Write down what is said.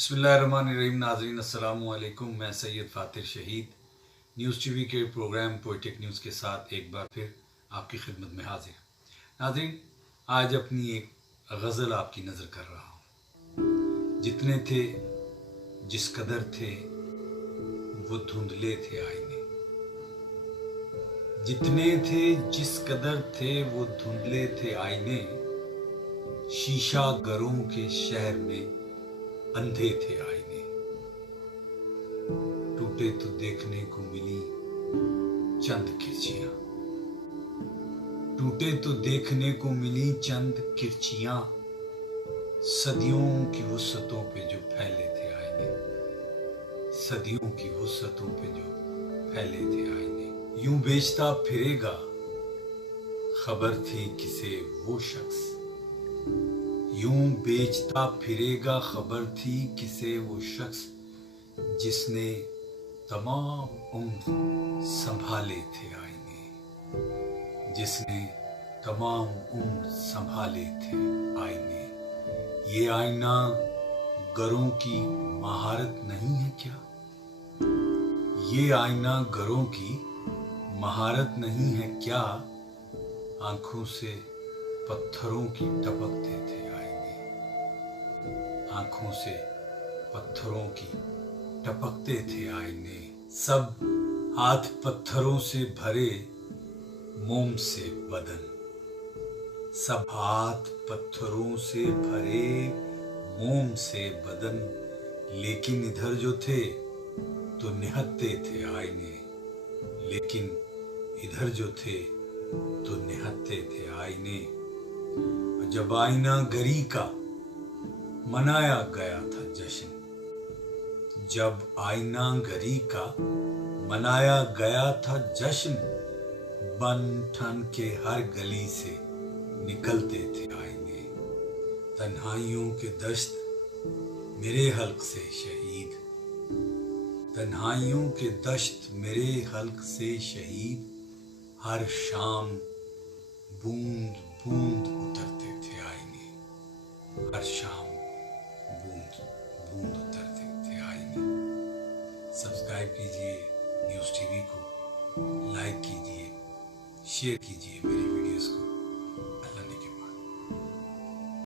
बिस्मिल्लाहिर्रहमानिर्रहीम। नाज़रीन अस्सलामु अलैकुम। मैं सैयद फ़ातिर शहीद न्यूज़ टीवी के प्रोग्राम पोएटिक न्यूज़ के साथ एक बार फिर आपकी खिदमत में हाजिर। नाज़रीन, आज अपनी एक गज़ल आपकी नज़र कर रहा हूँ। जितने थे जिस कदर थे वो धुंधले थे आईने। जितने थे जिस कदर थे वो धुंधले थे आईने। शीशा गरों के शहर में अंधे थे आईने। टूटे तो देखने को मिली चंद किरचियां। टूटे तो देखने को मिली चंद किरचियां। सदियों की वुसअतों पे जो फैले थे आईने। सदियों की वुसअतों पे जो फैले थे आईने। यूं बेचता फिरेगा खबर थी किसे वो शख्स। यूं बेचता फिरेगा खबर थी किसे वो शख्स जिसने तमाम उम्र संभाले थे आईने। जिसने तमाम उम्र संभाले थे आईने। ये आईना गरों की महारत नहीं है क्या? ये आईना गरों की महारत नहीं है क्या? आंखों से पत्थरों की टपकते थे आईने। आंखों से पत्थरों की टपकते थे आईने। सब हाथ पत्थरों से भरे मोम से बदन। सब हाथ पत्थरों से भरे मोम से बदन। लेकिन इधर जो थे तो निहत्ते थे आईने। लेकिन इधर जो थे तो निहत्ते थे आईने। जब आईना गरी का मनाया गया था जश्न। जब आईना गरी का मनाया गया था जश्न। बन ठन के हर गली से निकलते थे आईने। तन्हाइयों के दश्त मेरे हल्क से शहीद। तन्हाइयों के दश्त मेरे हल्क से शहीद। हर शाम बूंद बूंद उतरते थे आईने। हर शाम बूंद बूंद उतरते थे आईने। सब्सक्राइब कीजिए न्यूज़ टीवी को, लाइक कीजिए, शेयर कीजिए मेरी वीडियोस को।